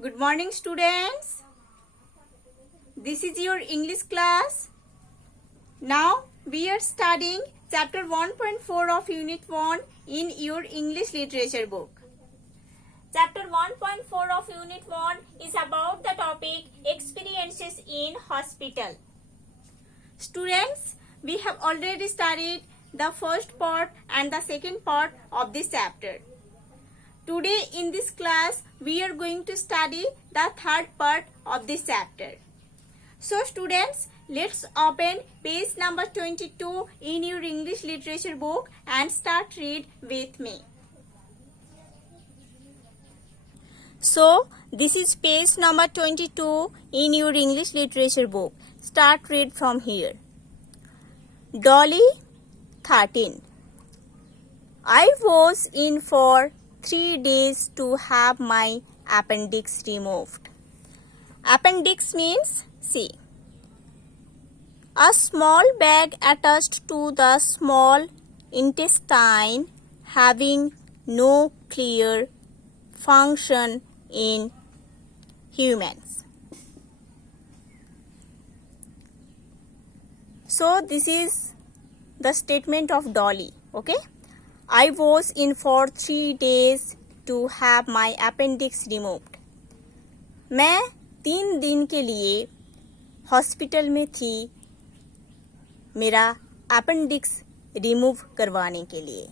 Good morning, students. This is your English class. Now we are studying chapter 1.4 of unit 1 in your English literature book. Chapter 1.4 of unit 1 is about the topic experiences in hospital. Students, we have already studied the first part and the second part of this chapter. Today in this class, we are going to study the third part of this chapter. So students, let's open page number 22 in your English literature book and start read with me. So this is page number 22 in your English literature book. Start read from here. Dolly, 13. I was in for 3 days to have my appendix removed. Appendix means, see, a small bag attached to the small intestine having no clear function in humans. So this is the statement of Dolly, okay? I was in for 3 days to have my appendix removed. मैं 3 दिन के लिए hospital में थी मेरा appendix remove करवाने के लिए.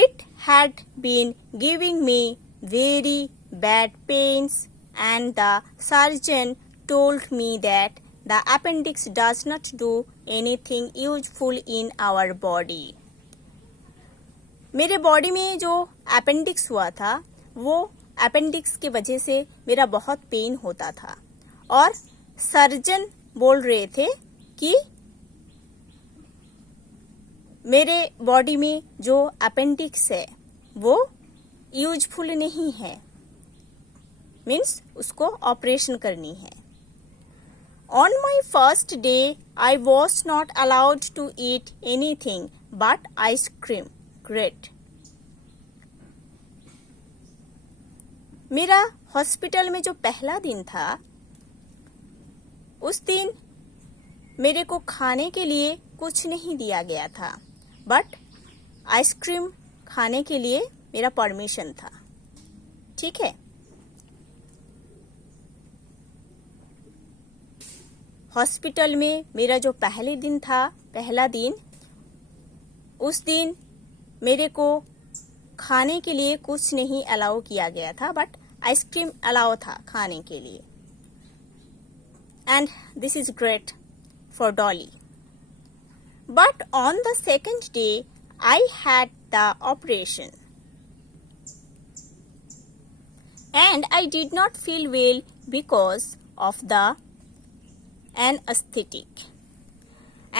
It had been giving me very bad pains and the surgeon told me that the appendix does not do anything useful in our body. मेरे बॉडी में जो अपेंडिक्स हुआ था वो अपेंडिक्स की वजह से मेरा बहुत पेन होता था और सर्जन बोल रहे थे कि मेरे बॉडी में जो अपेंडिक्स है वो यूजफुल नहीं है, मीन्स उसको ऑपरेशन करनी है. On my first day I was not allowed to eat anything but ice cream. Great. मेरा हॉस्पिटल में जो पहला दिन था उस दिन मेरे को खाने के लिए कुछ नहीं दिया गया था बट आइसक्रीम खाने के लिए मेरा परमिशन था. ठीक है. हॉस्पिटल में मेरा जो पहला दिन उस दिन मेरे को खाने के लिए कुछ नहीं अलाउ किया गया था बट आइसक्रीम अलाउ था खाने के लिए. And this is great for Dolly. But on the second day I had the operation and I did not feel well because of the anesthetic.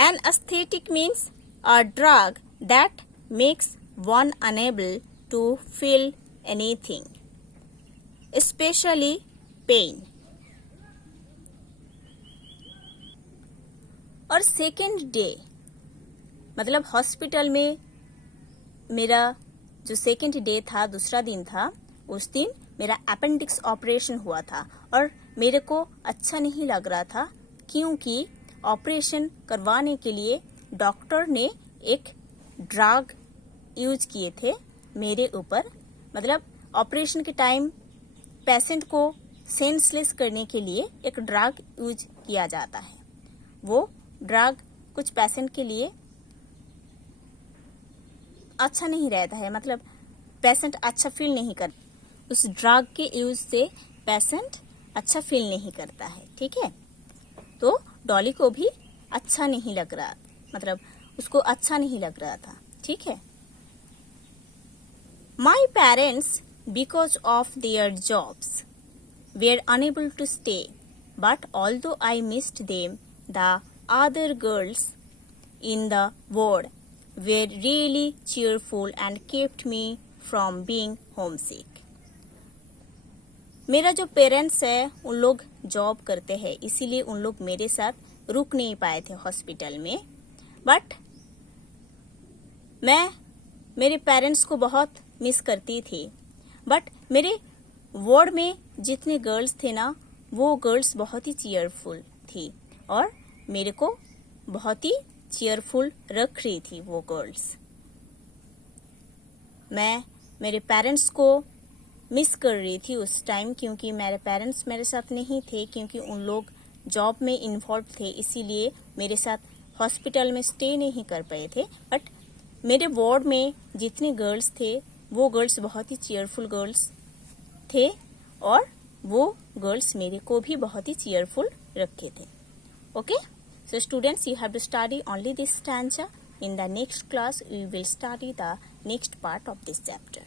Anesthetic means a drug that makes one unable to feel anything, especially pain. और second day मतलब hospital में मेरा जो second day था, दूसरा दिन था, उस दिन मेरा अपेंडिक्स ऑपरेशन हुआ था और मेरे को अच्छा नहीं लग रहा था क्योंकि ऑपरेशन करवाने के लिए डॉक्टर ने एक ड्रग यूज किए थे मेरे ऊपर. मतलब ऑपरेशन के टाइम पेशेंट को सेंसलेस करने के लिए एक ड्रग यूज किया जाता है. वो ड्रग कुछ पेशेंट के लिए अच्छा नहीं रहता है, मतलब पेशेंट अच्छा फील नहीं करता. उस ड्रग के यूज से पेशेंट अच्छा फील नहीं करता है. ठीक है. तो डॉली को भी अच्छा नहीं लग रहा, मतलब उसको अच्छा नहीं लग रहा था. ठीक है. My parents, because of their jobs, were unable to stay, but although I missed them, the other girls in the ward were really cheerful and kept me from being homesick. मेरा जो पेरेंट्स है उन लोग job करते हैं, इसीलिए उन लोग मेरे साथ रुक नहीं पाए थे हॉस्पिटल में. बट मैं मेरे पेरेंट्स को बहुत मिस करती थी. बट मेरे वार्ड में जितने गर्ल्स थे ना, वो गर्ल्स बहुत ही चीयरफुल थी और मेरे को बहुत ही चीयरफुल रख रही थी वो गर्ल्स। मैं मेरे पेरेंट्स को मिस कर रही थी उस टाइम, क्योंकि मेरे पेरेंट्स मेरे साथ नहीं थे, क्योंकि उन लोग जॉब में इन्वॉल्व थे, इसीलिए मेरे साथ हॉस्पिटल में स्टे नहीं कर पाए थे। बट मेरे वार्ड में जितने गर्ल्स थे वो गर्ल्स बहुत ही चीयरफुल गर्ल्स थे और वो गर्ल्स मेरे को भी बहुत ही चीयरफुल रखे थे। Okay, so students, you have to study only this stanza. In the next class we will study the next part of this chapter.